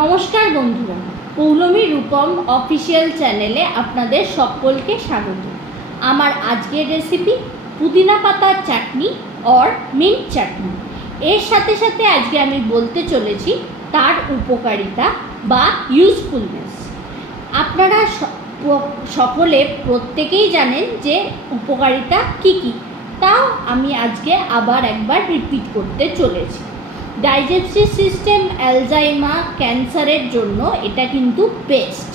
নমস্কার বন্ধুরা, পৌলমী রূপম অফিসিয়াল চ্যানেলে আপনাদের সকলকে স্বাগত। আমার আজকের রেসিপি পুদিনা পাতার চাটনি অর মিন্ট চাটনি। এর সাথে সাথে আজকে আমি বলতে চলেছি তার উপকারিতা বা ইউজফুলনেস। আপনারা সকলে প্রত্যেকেই জানেন যে উপকারিতা কী কী, তাও আমি আজকে আবার একবার রিপিট করতে চলেছি। ডাইজেস্টিভ সিস্টেম, অ্যালজাইমার, ক্যান্সারের জন্য এটা কিন্তু বেস্ট।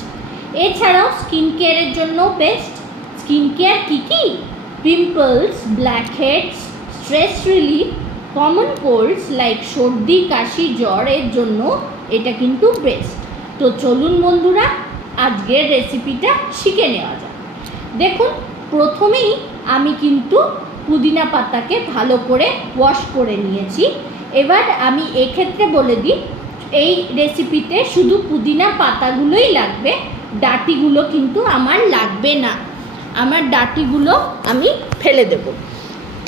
এছাড়াও স্কিন কেয়ারের জন্য বেস্ট। স্কিন কেয়ার কী কী? Pimples, blackheads, stress relief, common colds like সর্দি, কাশি, জ্বরের জন্য এটা কিন্তু বেস্ট। তো চলুন বন্ধুরা, আজকের রেসিপিটা শিখে নেওয়া যাক। দেখুন, প্রথমেই আমি কিন্তু পুদিনা পাতাকে ভালো করে ওয়াশ করে নিয়েছি। এবার আমি এক্ষেত্রে বলে দিই, এই রেসিপিতে শুধু পুদিনা পাতাগুলোই লাগবে, ডাঁটিগুলো কিন্তু আমার লাগবে না। আমার ডাঁটিগুলো আমি ফেলে দেব।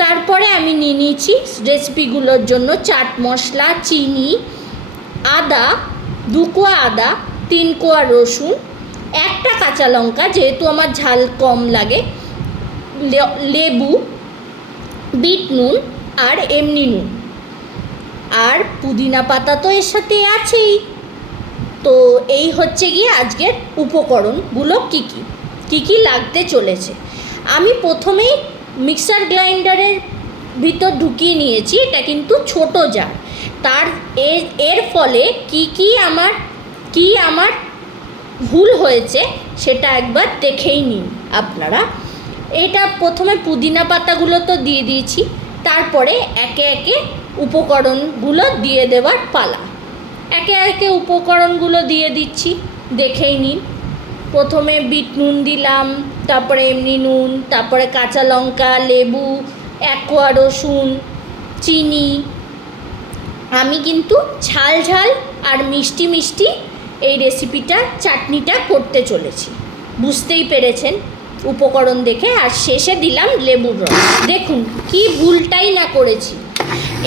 তারপরে আমি নিয়ে নিয়েছি রেসিপিগুলোর জন্য চাট মশলা, চিনি, আদা, 2 কোয়া আদা, 3 কোয়া রসুন, একটা কাঁচা লঙ্কা যেহেতু আমার ঝাল কম লাগে, লেবু, বিট নুন আর এমনি নুন, আর পুদিনা পাতা তো এর সাথে আছেই। তো এই হচ্ছে গিয়ে আজকের উপকরণগুলো কী কী লাগতে চলেছে। আমি প্রথমেই মিক্সার গ্রাইন্ডারের ভিতর ঢুকিয়ে নিয়েছি, এটা কিন্তু ছোট জার। এর ফলে কি আমার ভুল হয়েছে সেটা একবার দেখেই নিন আপনারা। এটা প্রথমে পুদিনা পাতাগুলো তো দিয়ে দিয়েছি, তারপরে একে একে উপকরণগুলো দিয়ে দেওয়ার পালা। একে একে উপকরণগুলো দিয়ে দিচ্ছি, দেখেই নিন। প্রথমে বিট নুন দিলাম, তারপরে এমনি নুন, তারপরে কাঁচা লঙ্কা, লেবু, 1 কোয়া রসুন, চিনি। আমি কিন্তু ঝাল ঝাল আর মিষ্টি মিষ্টি এই রেসিপিটা, চাটনিটা করতে চলেছি, বুঝতেই পেরেছেন উপকরণ দেখে। আর শেষে দিলাম লেবুর রস। দেখুন কি ভুলটাই না করেছি।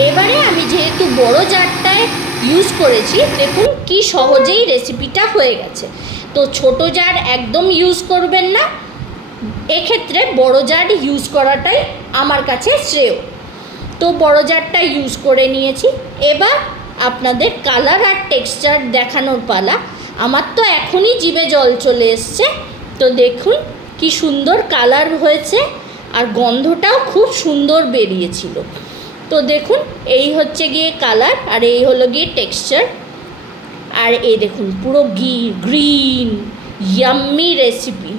এবারে আমি যেহেতু বড় জারটায় ইউজ করেছি, দেখুন কি সহজেই রেসিপিটা হয়ে গেছে। তো ছোট জার একদম ইউজ করবেন না, এক্ষেত্রে বড় জার ইউজ করাটাই আমার কাছে শ্রেয়। তো বড় জারটা ইউজ করে নিয়েছি। এবার আপনাদের কালার আর টেক্সচার দেখানোর পালা। আমার তো এখনই জিভে জল চলে এসছে। তো দেখুন কি সুন্দর কালার হয়েছে, আর গন্ধটাও খুব সুন্দর বেরিয়েছিল। তো দেখুন এই হচ্ছে গিয়ে কালার, আর এই হলো গিয়ে টেক্সচার। আর এই দেখুন পুরো গ্রিন ইয়াম্মি রেসিপি।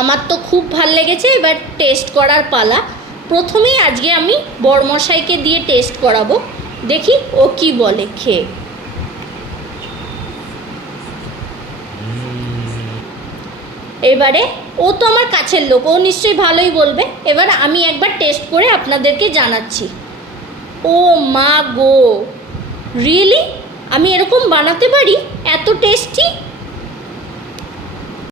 আমার তো খুব ভাল লেগেছে। এবার টেস্ট করার পালা। প্রথমেই আজকে আমি বড়মশাইকে দিয়ে টেস্ট করাবো, দেখি ও কি বলে খেয়ে। এবারে ও তো আমার কাছের লোক, ও নিশ্চয়ই ভালোই বলবে। এবার আমি একবার টেস্ট করে আপনাদেরকে জানাচ্ছি। ও মা গো, রিয়েলি আমি এরকম বানাতে পারি? এত টেস্টি!